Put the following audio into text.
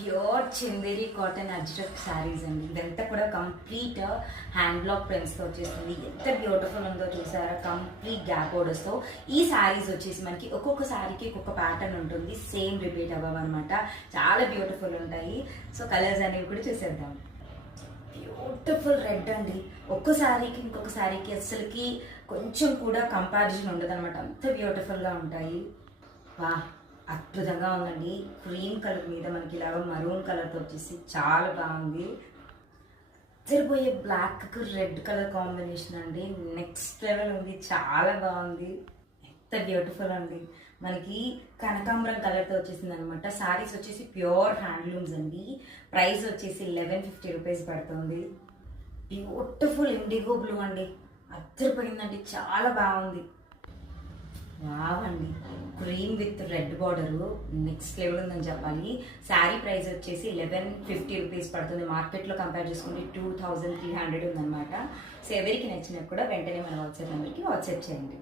Pure Chanderi cotton ajrak saris అండి. ఇదంతా కూడా కంప్లీట్ హ్యాండ్ బ్లాక్ ప్రింట్స్తో వచ్చేస్తుంది. ఎంత బ్యూటిఫుల్ ఉందో చూసారా, కంప్లీట్ గ్యాప్ బోర్డర్స్తో. ఈ శారీస్ వచ్చేసి మనకి ఒక్కొక్క శారీకి ఒక్కొక్క ప్యాటర్న్ ఉంటుంది, సేమ్ రిపీట్ అవ్వమన్నమాట. చాలా బ్యూటిఫుల్ ఉంటాయి. సో కలర్స్ అనేవి కూడా చూసేద్దాం. బ్యూటిఫుల్ రెడ్ అండి. ఒక్క శారీకి ఇంకొక శారీకి అసలుకి కొంచెం కూడా కంపారిజన్ ఉండదు అనమాట, అంత బ్యూటిఫుల్గా ఉంటాయి. వా, అద్భుతంగా ఉందండి. క్రీమ్ కలర్ మీద మనకి ఇలాగ మరూన్ కలర్తో వచ్చేసి చాలా బాగుంది. సరిపోయే బ్లాక్ రెడ్ కలర్ కాంబినేషన్ అండి, నెక్స్ట్ లెవెల్ ఉంది, చాలా బాగుంది. ఎంత బ్యూటిఫుల్ అండి. మనకి కనకాంబరం కలర్తో వచ్చేసింది అనమాట. శారీస్ వచ్చేసి ప్యూర్ హ్యాండ్లూమ్స్ అండి. ప్రైస్ వచ్చేసి 1150 రూపీస్ పడుతుంది. బ్యూటిఫుల్ ఇండిగో బ్లూ అండి, అద్దరిపోయిందండి, చాలా బాగుంది. వావండి, cream with red border, next level ఉందని చెప్పాలి. శారీ ప్రైస్ వచ్చేసి 1150 రూపీస్ పడుతుంది. మార్కెట్లో కంపేర్ చేసుకుంటే 2300 ఉందన్నమాట. సో ఎవరికి నచ్చినా కూడా వెంటనే మన వాట్సాప్ నెంబర్కి వాట్సాప్ చేయండి.